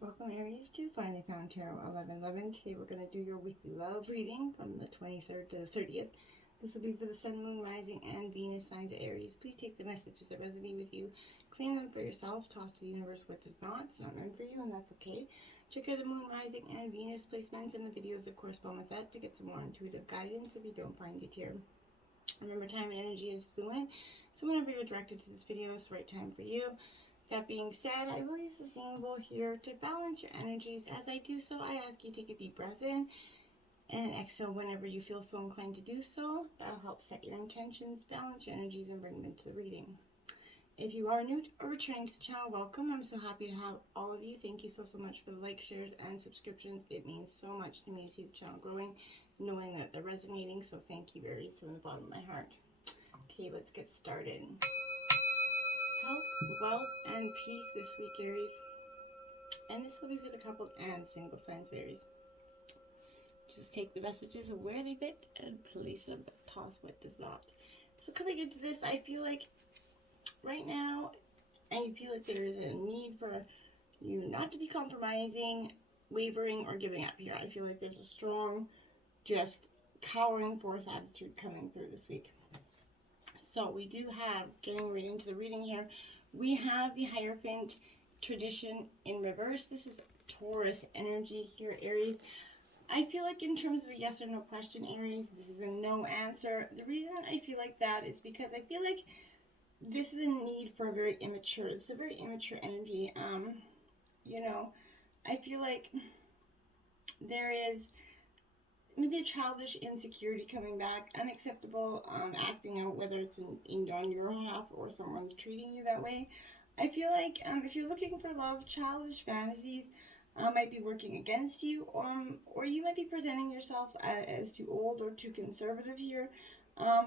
Welcome Aries to Finally Found Tarot 1111. Today we're going to do your weekly love reading from the 23rd to the 30th. This will be for the Sun, Moon, Rising, and Venus signs of Aries. Please take the messages that resonate with you, claim them for yourself, toss to the universe what does not. It's not meant for you, and that's okay. Check out the Moon, Rising, and Venus placements and the videos that correspond with that to get some more intuitive guidance if you don't find it here. Remember, time and energy is fluent, so whenever you're directed to this video, it's the right time for you. That being said, I will use the symbol here to balance your energies. As I do so, I ask you to take a deep breath in and exhale whenever you feel so inclined to do so. That'll help set your intentions, balance your energies, and bring them to the reading. If you are new or returning to the channel, welcome. I'm so happy to have all of you. Thank you so much for the likes, shares, and subscriptions. It means so much to me to see the channel growing, knowing that they're resonating. So thank you, Aries, from the bottom of my heart. Okay, let's get started. Health, wealth, and peace this week, Aries. And this will be for the couple and single signs of Aries. Just take the messages of where they fit and place them, but toss what does not. So coming into this, I feel like right now, I feel like there is a need for you not to be compromising, wavering, or giving up here. I feel like there's a strong, just powering force attitude coming through this week. So we do have, getting right into the reading here, we have the Hierophant tradition in reverse. This is Taurus energy here, Aries. I feel like in terms of a yes or no question, Aries, this is a no answer. The reason I feel like that is because I feel like this is a need for a very immature, it's a very immature energy. You know, I feel like there is maybe a childish insecurity coming back, unacceptable acting out, whether it's on your behalf or someone's treating you that way. I feel like if you're looking for love, childish fantasies might be working against you, or you might be presenting yourself as too old or too conservative here,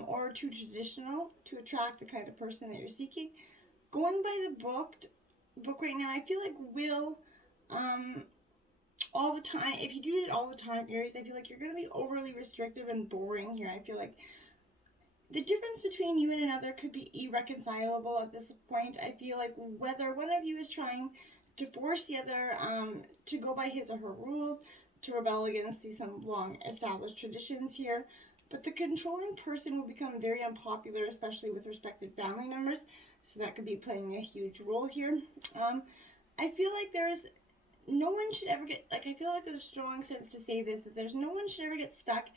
or too traditional to attract the kind of person that you're seeking. Going by the book right now, I feel like will all the time, if you do it all the time, Aries, I feel like you're going to be overly restrictive and boring here. I feel like the difference between you and another could be irreconcilable at this point. I feel like whether one of you is trying to force the other to go by his or her rules, to rebel against these some long established traditions here, but the controlling person will become very unpopular, especially with respected family members, so that could be playing a huge role here. I feel like no one should ever get, like, I feel like there's a strong sense to say this, that no one should ever get stuck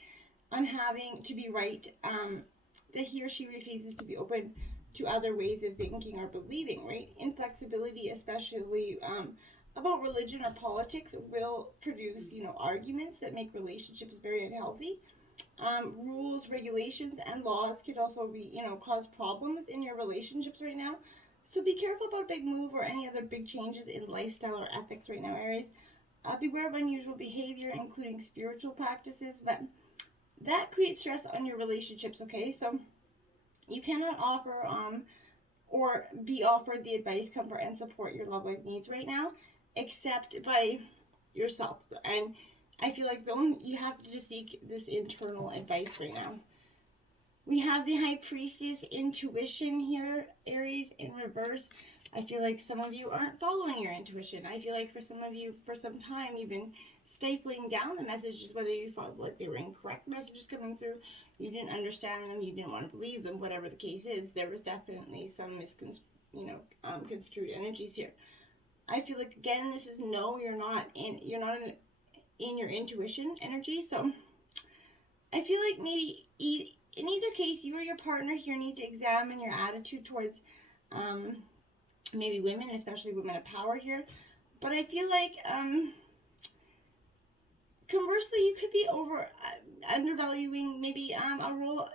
on having to be right, that he or she refuses to be open to other ways of thinking or believing, right? Inflexibility, especially about religion or politics, will produce, arguments that make relationships very unhealthy. Rules, regulations, and laws could also be, cause problems in your relationships right now. So be careful about a big move or any other big changes in lifestyle or ethics right now, Aries. Beware of unusual behavior, including spiritual practices, but that creates stress on your relationships, okay? So you cannot offer or be offered the advice, comfort, and support your love life needs right now, except by yourself. And I feel like you have to just seek this internal advice right now. We have the High Priestess intuition here, Aries, in reverse. I feel like some of you aren't following your intuition. I feel like for some of you, for some time, you've been stifling down the messages, whether you felt like they were incorrect messages coming through, you didn't understand them, you didn't want to believe them, whatever the case is. There was definitely some construed energies here. I feel like, again, this is no, you're not in your intuition energy. So I feel like maybe in either case, you or your partner here need to examine your attitude towards maybe women, especially women of power here. But I feel like, conversely, you could be undervaluing maybe a role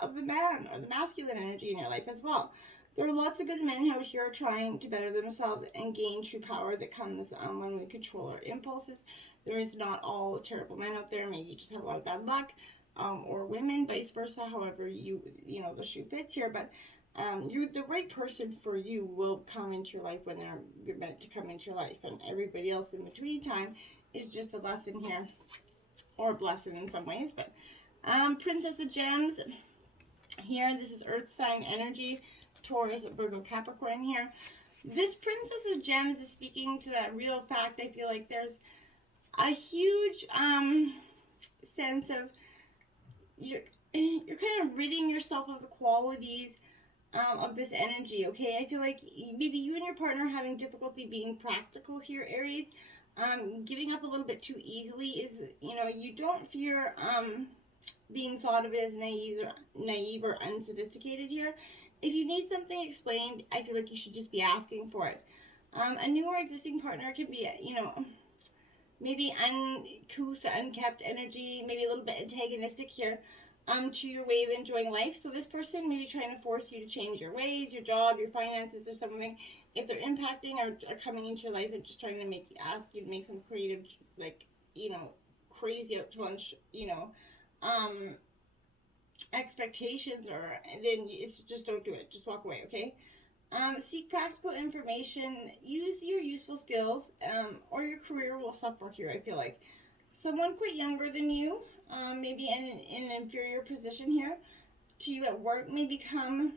of the man or the masculine energy in your life as well. There are lots of good men out here trying to better themselves and gain true power that comes when we control our impulses. There is not all terrible men out there. Maybe you just have a lot of bad luck. Or women, vice versa, however the shoe fits here. But the right person for you will come into your life when you're meant to come into your life. And everybody else in between time is just a lesson here, or a blessing in some ways. But Princess of Gems here, this is Earth sign energy, Taurus, Virgo, Capricorn here. This Princess of Gems is speaking to that real fact. I feel like there's a huge sense of you're kind of ridding yourself of the qualities of this energy, okay? I feel like maybe you and your partner are having difficulty being practical here, Aries. Giving up a little bit too easily is, you don't fear being thought of as naive or unsophisticated here. If you need something explained, I feel like you should just be asking for it. A new or existing partner can be, maybe uncouth, unkept energy, maybe a little bit antagonistic here to your way of enjoying life. So this person may be trying to force you to change your ways, your job, your finances, or something. If they're impacting or coming into your life and just trying to ask you to make some creative, crazy out to lunch, expectations, or then it's just don't do it. Just walk away, okay? Seek practical information. Use your useful skills, or your career will suffer here, I feel like. Someone quite younger than you, maybe in an inferior position here to you at work, may become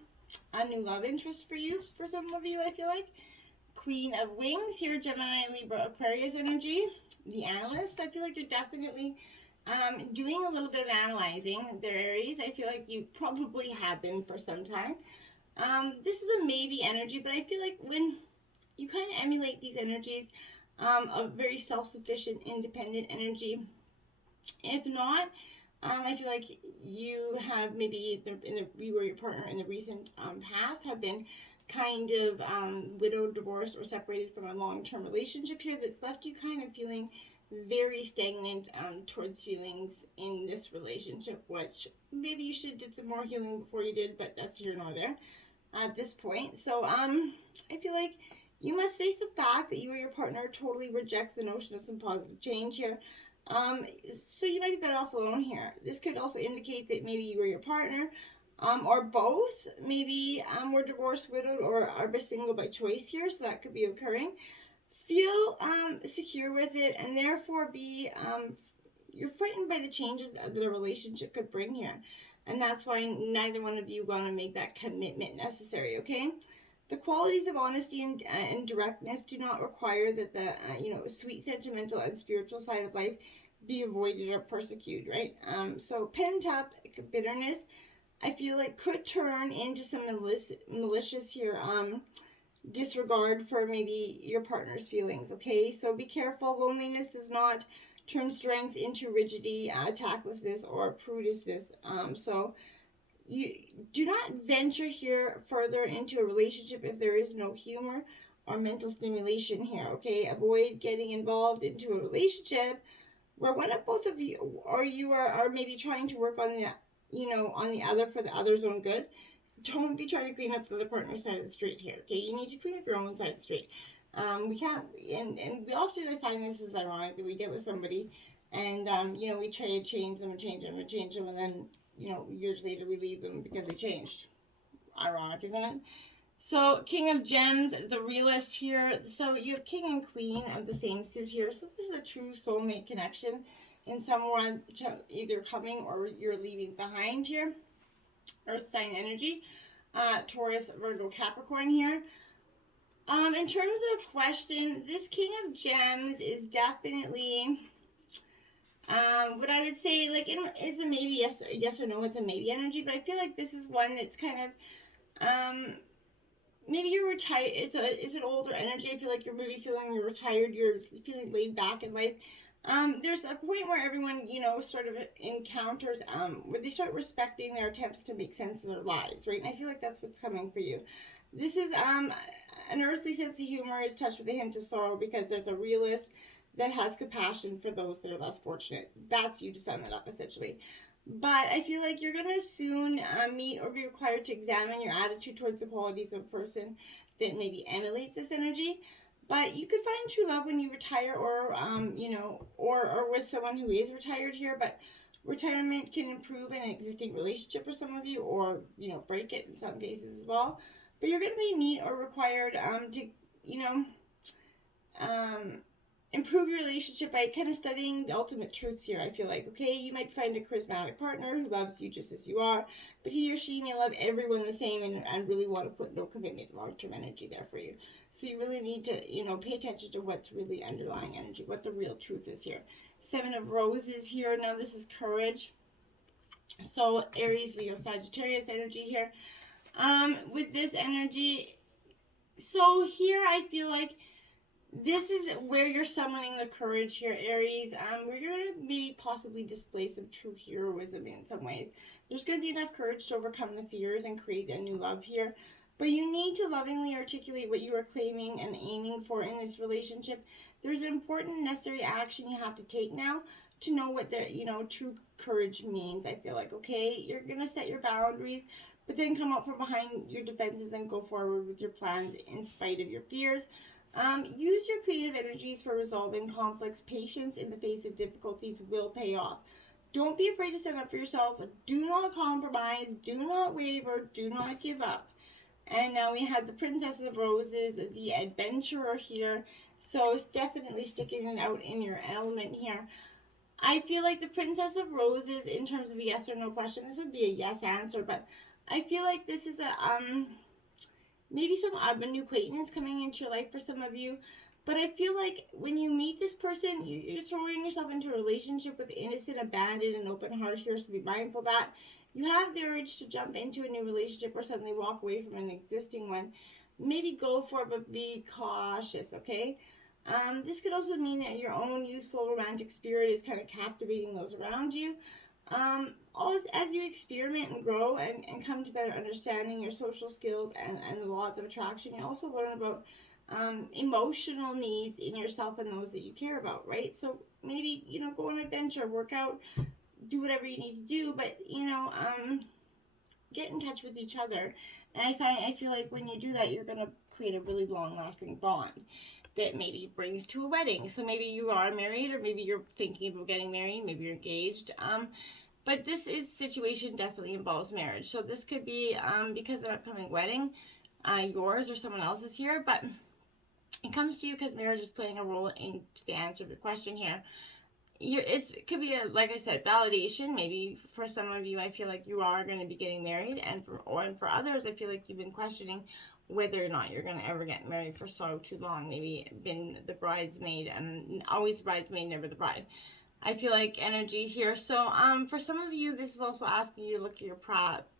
a new love interest for you, for some of you, I feel like. Queen of Wings here, Gemini, Libra, Aquarius energy. The Analyst, I feel like you're definitely doing a little bit of analyzing there, Aries. I feel like you probably have been for some time. This is a maybe energy, but I feel like when you kind of emulate these energies, a very self-sufficient, independent energy. If not, I feel like you have maybe you or your partner in the recent past have been kind of widowed, divorced, or separated from a long-term relationship here that's left you kind of feeling very stagnant towards feelings in this relationship, which maybe you should did some more healing before you did, but that's here nor there at this point. So I feel like you must face the fact that you or your partner totally rejects the notion of some positive change here. So you might be better off alone here. This could also indicate that maybe you or your partner, or both, maybe were divorced, widowed, or are single by choice here. So that could be occurring. Feel secure with it, and therefore you're frightened by the changes that a relationship could bring here. And that's why neither one of you want to make that commitment necessary, okay? The qualities of honesty and directness do not require that the sweet, sentimental, and spiritual side of life be avoided or persecuted, right? So pent up bitterness, I feel like, could turn into some malicious here, disregard for maybe your partner's feelings, okay? So be careful. Loneliness does not turn strength into rigidity, tactlessness, or prudishness. So you do not venture here further into a relationship if there is no humor or mental stimulation here, okay? Avoid getting involved into a relationship where one of both of you or you are maybe trying to work on the other for the other's own good. Don't be trying to clean up the other partner's side of the street here, okay? You need to clean up your own side of the street. We can't, and we often, I find this is ironic that we get with somebody and, we try to change them, and then, years later we leave them because they changed. Ironic, isn't it? So, King of Gems, the realist here. So, you have King and Queen of the same suit here. So, this is a true soulmate connection in someone either coming or you're leaving behind here. Earth sign energy. Taurus, Virgo, Capricorn here. In terms of a question, this King of Gems is definitely what I would say, like, is a maybe yes or no. It's a maybe energy, but I feel like this is one that's kind of maybe you're retired. It's an older energy. I feel like you're maybe feeling you're retired. You're feeling laid back in life. There's a point where everyone, sort of encounters, where they start respecting their attempts to make sense of their lives, right? And I feel like that's what's coming for you. This is, an earthly sense of humor is touched with a hint of sorrow because there's a realist that has compassion for those that are less fortunate. That's you to sum it up, essentially. But I feel like you're going to soon meet or be required to examine your attitude towards the qualities of a person that maybe emulates this energy. But you could find true love when you retire or, or with someone who is retired here. But retirement can improve an existing relationship for some of you or, break it in some cases as well. But you're going to be meet or required to, improve your relationship by kind of studying the ultimate truths here. I feel like, okay, you might find a charismatic partner who loves you just as you are, but he or she may love everyone the same and really want to put no commitment, long-term energy there for you. So you really need to, you know, pay attention to what's really underlying energy, what the real truth is here. 7 of Roses here. Now this is courage. So Aries, Leo, Sagittarius energy here. With this energy, so here I feel like this is where you're summoning the courage here, Aries, where you're going to maybe possibly display some true heroism in some ways. There's going to be enough courage to overcome the fears and create a new love here. But you need to lovingly articulate what you are claiming and aiming for in this relationship. There's an important necessary action you have to take now to know what the, you know, true courage means. I feel like, okay, you're going to set your boundaries, but then come up from behind your defenses and go forward with your plans in spite of your fears. Use your creative energies for resolving conflicts. Patience in the face of difficulties will pay off. Don't be afraid to stand up for yourself. Do not compromise. Do not waver. Do not give up. And now we have the Princess of Roses, the adventurer here. So it's definitely sticking it out in your element here. I feel like the Princess of Roses, in terms of a yes or no question, this would be a yes answer, but I feel like this is a maybe some a new acquaintance coming into your life for some of you. But I feel like when you meet this person, you're throwing yourself into a relationship with innocent, abandoned, and open heart here. So be mindful that you have the urge to jump into a new relationship or suddenly walk away from an existing one. Maybe go for it, but be cautious, okay? This could also mean that your own youthful romantic spirit is kind of captivating those around you. Always, as you experiment and grow and come to better understanding your social skills and the laws of attraction, you also learn about emotional needs in yourself and those that you care about, right? So maybe, you know, go on an adventure, work out, do whatever you need to do, but, you know, get in touch with each other. And I feel like when you do that, you're going to create a really long-lasting bond that maybe brings to a wedding. So maybe you are married, or maybe you're thinking about getting married, maybe you're engaged. But this situation definitely involves marriage. So this could be because of an upcoming wedding, yours or someone else's here, but it comes to you because marriage is playing a role in the answer of your question here. It could be, like I said, validation. Maybe for some of you, I feel like you are going to be getting married, and for others, I feel like you've been questioning whether or not you're going to ever get married for so too long. Maybe been the bridesmaid and always the bridesmaid, never the bride. I feel like energies here. So for some of you, this is also asking you to look at your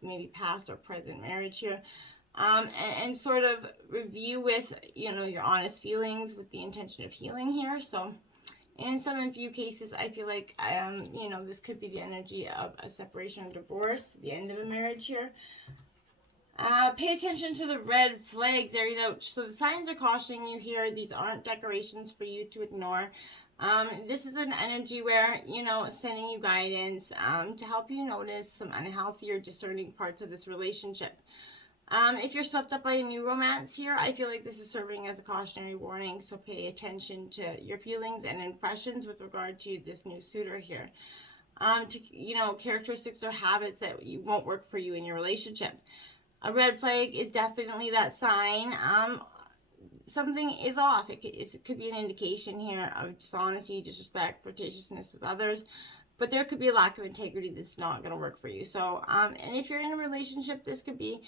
maybe past or present marriage here. And sort of review with, you know, your honest feelings with the intention of healing here. So in some of you cases, I feel like, you know, this could be the energy of a separation or divorce, the end of a marriage here. Pay attention to the red flags, Aries. So the signs are cautioning you here. These aren't decorations for you to ignore. This is an energy where, you know, sending you guidance to help you notice some unhealthy or discerning parts of this relationship. If you're swept up by a new romance here, I feel like this is serving as a cautionary warning. So pay attention to your feelings and impressions with regard to this new suitor here. You know, characteristics or habits that won't work for you in your relationship. A red flag is definitely that sign. Something is off. It could be an indication here of dishonesty, disrespect, flirtatiousness with others. But there could be a lack of integrity that's not going to work for you. So, and if you're in a relationship, this could be,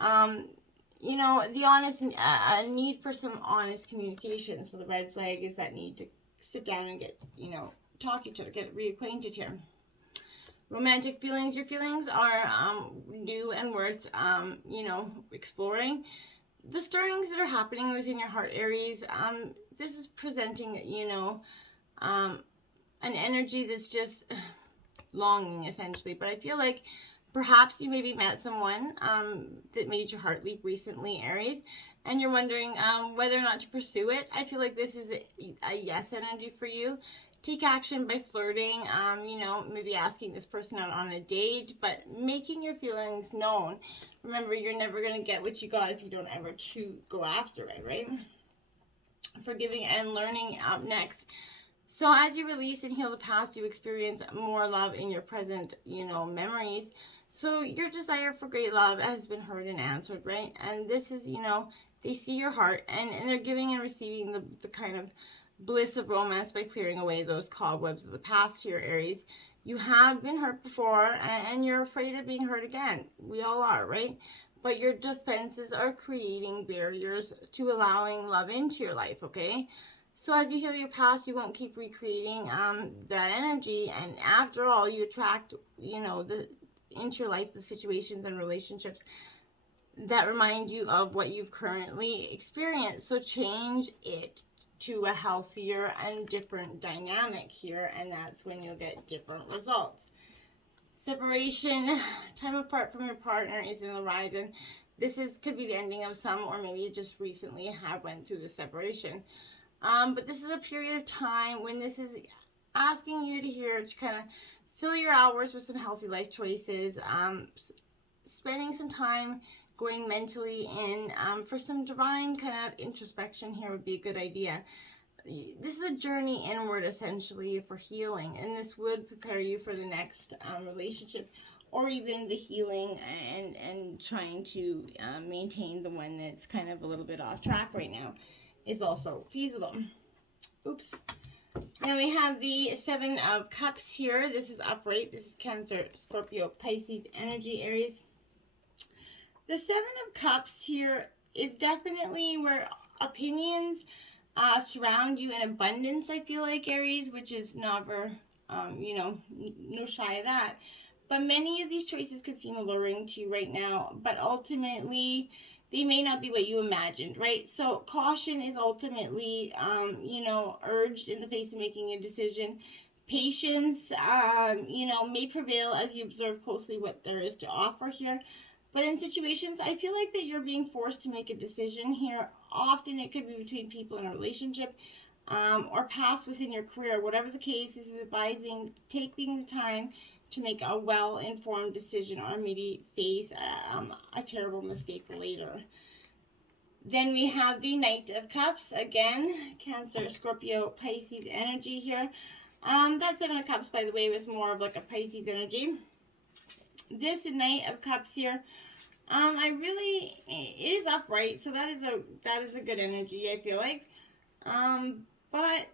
you know, the honest, a need for some honest communication. So the red flag is that need to sit down and get, you know, talk each other, get reacquainted here. Romantic feelings. Your feelings are new and worth, you know, exploring. The stirrings that are happening within your heart, Aries, this is presenting, you know, an energy that's just longing, essentially. But I feel like perhaps you maybe met someone that made your heart leap recently, Aries, and you're wondering whether or not to pursue it. I feel like this is a yes energy for you. Take action by flirting, you know, maybe asking this person out on a date, but making your feelings known. Remember, you're never going to get what you got if you don't ever go after it, right? Forgiving and learning up next. So as you release and heal the past, you experience more love in your present, you know, memories. So your desire for great love has been heard and answered, right? And this is, you know, they see your heart, and they're giving and receiving the kind of bliss of romance by clearing away those cobwebs of the past here, Aries. You have been hurt before, and you're afraid of being hurt again. We all are, right? But your defenses are creating barriers to allowing love into your life, okay? So as you heal your past, you won't keep recreating that energy, and after all, you attract, into your life the situations and relationships that remind you of what you've currently experienced. So change it to a healthier and different dynamic here, and that's when you'll get different results. Separation, time apart from your partner is in the horizon. This could be the ending of some, or maybe you just recently have went through the separation. But this is a period of time when this is asking you to kind of fill your hours with some healthy life choices, spending some time going mentally in for some divine kind of introspection here would be a good idea. This is a journey inward, essentially, for healing, and this would prepare you for the next relationship, or even the healing and trying to maintain the one that's kind of a little bit off track right now is also feasible. Oops. Now we have the Seven of Cups here. This is upright. This is Cancer, Scorpio, Pisces energy, Aries. The Seven of Cups here is definitely where opinions surround you in abundance, I feel like, Aries, which is never, no shy of that. But many of these choices could seem alluring to you right now, but ultimately they may not be what you imagined, right? So caution is ultimately, urged in the face of making a decision. Patience, may prevail as you observe closely what there is to offer here. But in situations, I feel like that you're being forced to make a decision here. Often it could be between people in a relationship or paths within your career. Whatever the case, this is advising taking the time to make a well-informed decision, or maybe face a terrible mistake later. Then we have the Knight of Cups. Again, Cancer, Scorpio, Pisces energy here. That Seven of Cups, by the way, was more of like a Pisces energy. This Knight of Cups here, it is upright, so that is a good energy, I feel like. But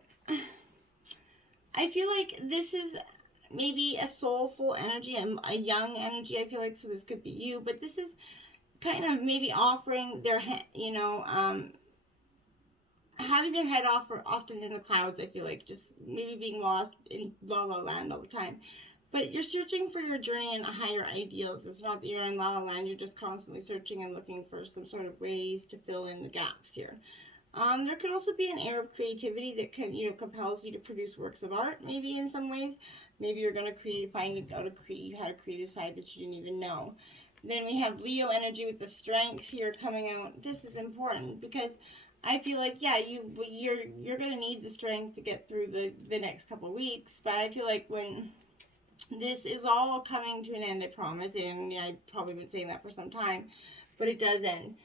I feel like this is maybe a soulful energy, a young energy, I feel like, so this could be you, but this is kind of maybe offering their head, having their head off or often in the clouds, I feel like, just maybe being lost in La La Land all the time. But you're searching for your journey and higher ideals. It's not that you're in La La Land, you're just constantly searching and looking for some sort of ways to fill in the gaps here. There could also be an air of creativity that can, compels you to produce works of art, maybe in some ways. Maybe you're going to find out you had a creative side that you didn't even know. Then we have Leo energy with the strength here coming out. This is important because I feel like, you're going to need the strength to get through the next couple of weeks. But I feel like when this is all coming to an end, I promise, and I've probably been saying that for some time, but it does end.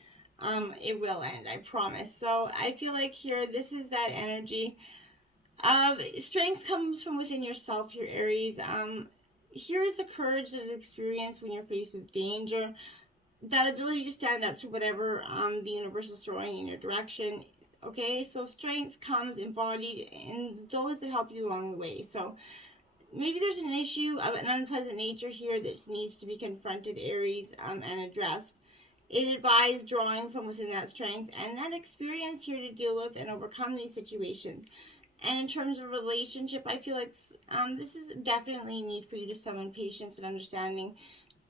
It will end, I promise. So I feel like here, this is that energy of strength comes from within yourself, your Aries. Here is the courage that is experienced when you're faced with danger. That ability to stand up to whatever the universe is throwing in your direction. Okay, so strength comes embodied in those that help you along the way. So maybe there's an issue of an unpleasant nature here that needs to be confronted, Aries, and addressed. It advised drawing from within that strength and that experience here to deal with and overcome these situations. And in terms of relationship, I feel like this is definitely a need for you to summon patience and understanding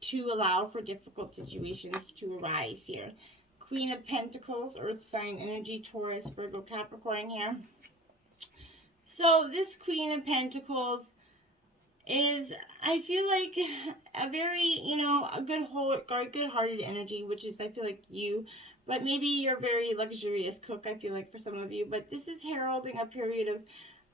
to allow for difficult situations to arise here. Queen of Pentacles, Earth sign energy, Taurus, Virgo, Capricorn here. So this Queen of Pentacles is, I feel like, a very, a good-hearted energy, which is, I feel like, you. But maybe you're a very luxurious cook, I feel like, for some of you. But this is heralding a period of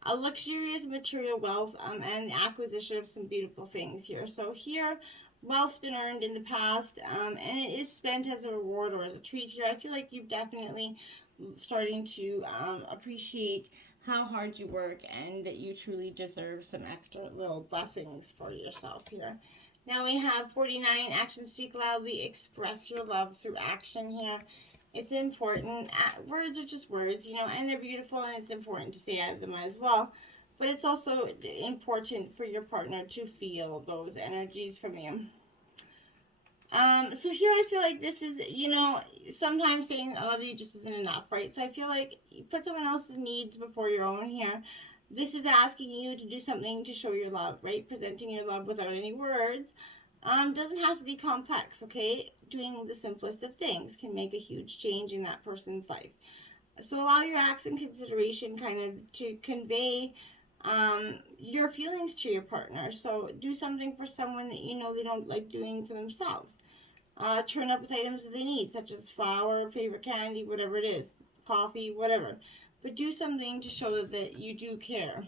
a luxurious material wealth and the acquisition of some beautiful things here. So here, wealth's been earned in the past, and it is spent as a reward or as a treat here. I feel like you've definitely starting to appreciate how hard you work and that you truly deserve some extra little blessings for yourself here. Now we have 49, actions speak loudly, express your love through action here. It's important. Words are just words, you know, and they're beautiful, and it's important to say them as well. But it's also important for your partner to feel those energies from you. So here I feel like this is, you know, sometimes saying I love you just isn't enough, right? So I feel like you put someone else's needs before your own here. This is asking you to do something to show your love, right? Presenting your love without any words. Doesn't have to be complex, okay? Doing the simplest of things can make a huge change in that person's life. So allow your acts and consideration kind of to convey your feelings to your partner. So do something for someone that you know they don't like doing for themselves. Turn up with items that they need, such as flour, favorite candy, whatever it is, coffee, whatever. But do something to show that you do care.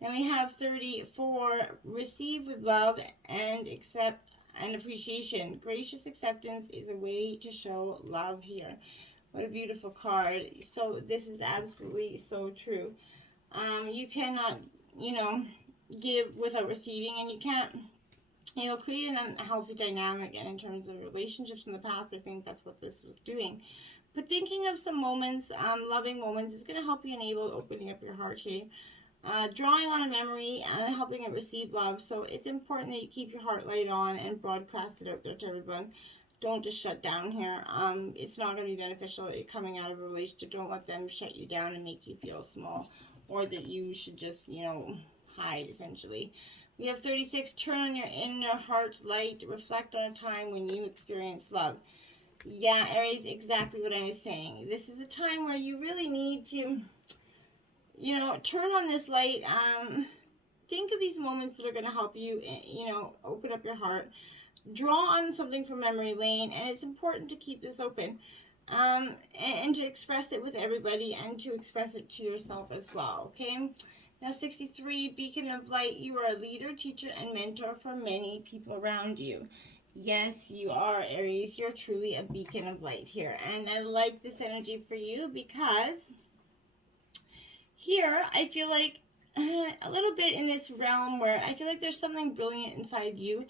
Now we have 34, receive with love and accept and appreciation. Gracious acceptance is a way to show love here. What a beautiful card. So this is absolutely so true. You cannot, you know, give without receiving, and you can't, you know, create an unhealthy dynamic. And in terms of relationships in the past, I think that's what this was doing. But thinking of some moments, loving moments, is going to help you enable opening up your heart here. Drawing on a memory and helping it receive love. So it's important that you keep your heart light on and broadcast it out there to everyone. Don't just shut down here. It's not going to be beneficial coming out of a relationship. Don't let them shut you down and make you feel small, or that you should just, you know, hide, essentially. We have 36, turn on your inner heart light. Reflect on a time when you experienced love. Yeah, Aries, exactly what I was saying. This is a time where you really need to, you know, turn on this light. Think of these moments that are going to help you, you know, open up your heart. Draw on something from memory lane, and it's important to keep this open. And to express it with everybody, and to express it to yourself as well, okay? Now 63, beacon of light. You are a leader, teacher, and mentor for many people around you. Yes, you are, Aries. You're truly a beacon of light here. And I like this energy for you because here I feel like a little bit in this realm where I feel like there's something brilliant inside you.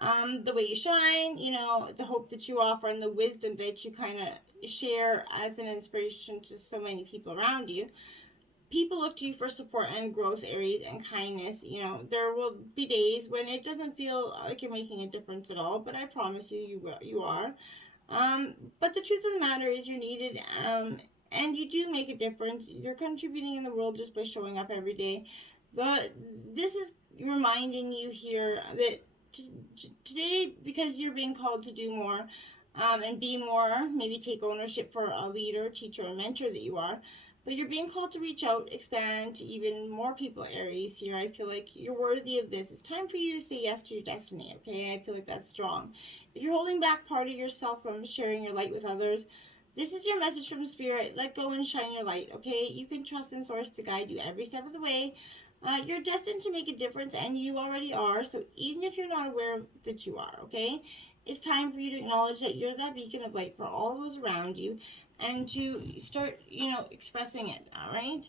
The way you shine, you know, the hope that you offer, and the wisdom that you kind of share as an inspiration to so many people around you. People look to you for support and growth, Aries, and kindness. You know, there will be days when it doesn't feel like you're making a difference at all, but I promise you, you are. But the truth of the matter is you're needed, and you do make a difference. You're contributing in the world just by showing up every day. This is reminding you here that today, because you're being called to do more, and be more, maybe take ownership for a leader, teacher, or mentor that you are. But you're being called to reach out, expand to even more people, Aries, here. I feel like you're worthy of this. It's time for you to say yes to your destiny, okay? I feel like that's strong. If you're holding back part of yourself from sharing your light with others, this is your message from Spirit. Let go and shine your light, okay? You can trust in Source to guide you every step of the way. You're destined to make a difference, and you already are. So even if you're not aware that you are, okay? It's time for you to acknowledge that you're that beacon of light for all those around you, and to start, you know, expressing it, all right?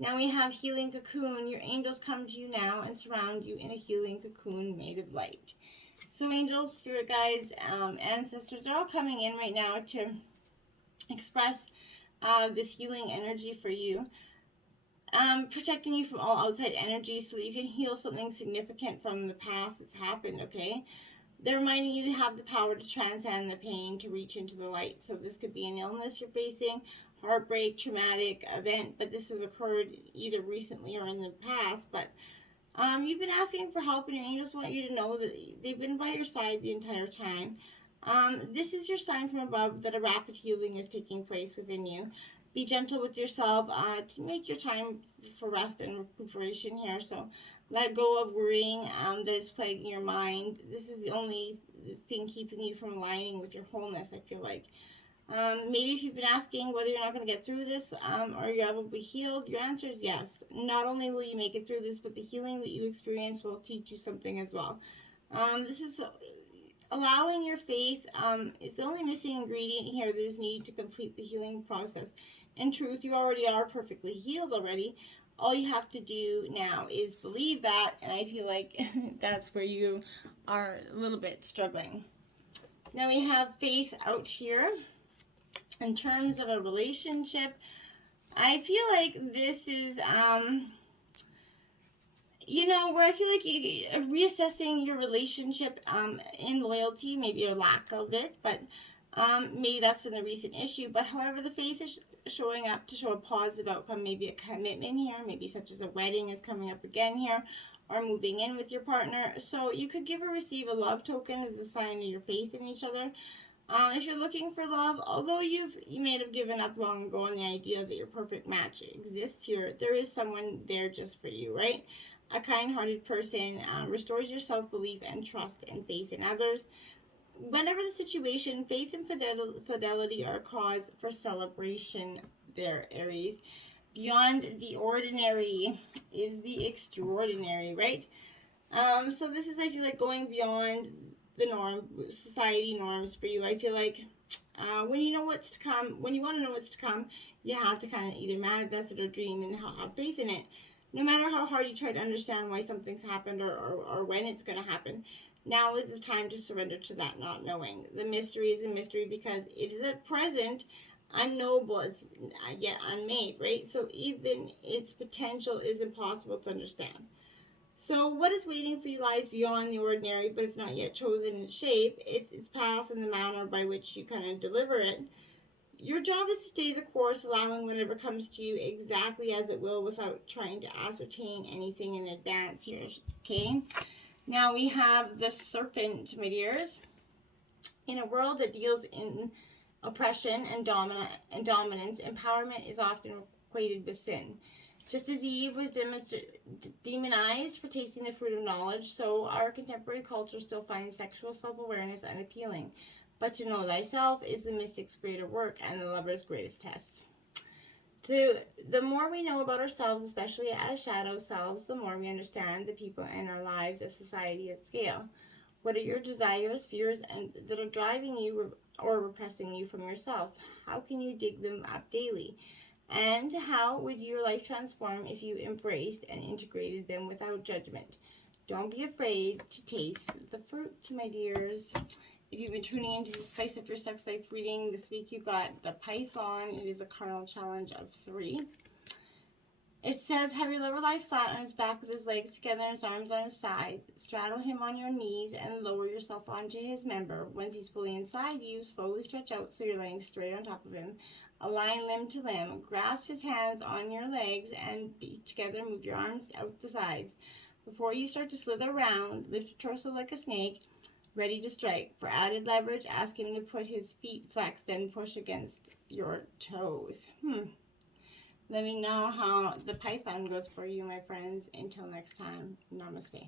Now we have healing cocoon. Your angels come to you now and surround you in a healing cocoon made of light. So angels, spirit guides, ancestors, they're all coming in right now to express this healing energy for you. Protecting you from all outside energy so that you can heal something significant from the past that's happened, okay? They're reminding you to have the power to transcend the pain, to reach into the light. So this could be an illness you're facing, heartbreak, traumatic event, but this has occurred either recently or in the past. But you've been asking for help, and your angels want you to know that they've been by your side the entire time. This is your sign from above that a rapid healing is taking place within you. Be gentle with yourself to make your time for rest and recuperation here. So let go of worrying that is plaguing your mind. This is the only thing keeping you from aligning with your wholeness, I feel like. Maybe if you've been asking whether you're not going to get through this or you're able to be healed, your answer is yes. Not only will you make it through this, but the healing that you experience will teach you something as well. This is allowing your faith is the only missing ingredient here that is needed to complete the healing process. In truth, you already are perfectly healed already. All you have to do now is believe that, and I feel like that's where you are a little bit struggling. Now we have faith out here. In terms of a relationship, I feel like this is, you know, where I feel like reassessing your relationship in loyalty, maybe your lack of it, but maybe that's been the recent issue. But however, the faith is showing up to show a positive outcome, maybe a commitment here, maybe such as a wedding is coming up again here, or moving in with your partner. So you could give or receive a love token as a sign of your faith in each other. If you're looking for love, although you may have given up long ago on the idea that your perfect match exists here, there is someone there just for you, right? A kind-hearted person restores your self-belief and trust and faith in others. Whenever the situation, faith and fidelity are a cause for celebration there, Aries. Beyond the ordinary is the extraordinary, right? So this is, I feel like, going beyond the norm, society norms for you. I feel like when you know what's to come, when you want to know what's to come, you have to kind of either manifest it or dream and have faith in it. No matter how hard you try to understand why something's happened or when it's going to happen, now is the time to surrender to that not knowing. The mystery is a mystery because it is at present unknowable. It's yet unmade, right? So even its potential is impossible to understand. So what is waiting for you lies beyond the ordinary, but it's not yet chosen its shape. It's its path and the manner by which you kind of deliver it. Your job is to stay the course, allowing whatever comes to you exactly as it will without trying to ascertain anything in advance here, okay? Now we have the Serpent, my dears. In a world that deals in oppression and dominance, empowerment is often equated with sin. Just as Eve was demonized for tasting the fruit of knowledge, so our contemporary culture still finds sexual self-awareness unappealing. But to know thyself is the mystic's greater work and the lover's greatest test. The more we know about ourselves, especially as shadow selves, the more we understand the people in our lives as society at scale. What are your desires, fears, and that are driving you or repressing you from yourself? How can you dig them up daily? And how would your life transform if you embraced and integrated them without judgment? Don't be afraid to taste the fruit, my dears. If you've been tuning into the Spice Up Your Sex Life reading, this week you got the Python. It is a carnal challenge of 3. It says, have your lover lie flat on his back with his legs together and his arms on his sides. Straddle him on your knees and lower yourself onto his member. Once he's fully inside you, slowly stretch out so you're laying straight on top of him. Align limb to limb. Grasp his hands on your legs and be together. Move your arms out the sides. Before you start to slither around, lift your torso like a snake, ready to strike. For added leverage, ask him to put his feet flexed and push against your toes. Let me know how the Python goes for you, my friends. Until next time, namaste.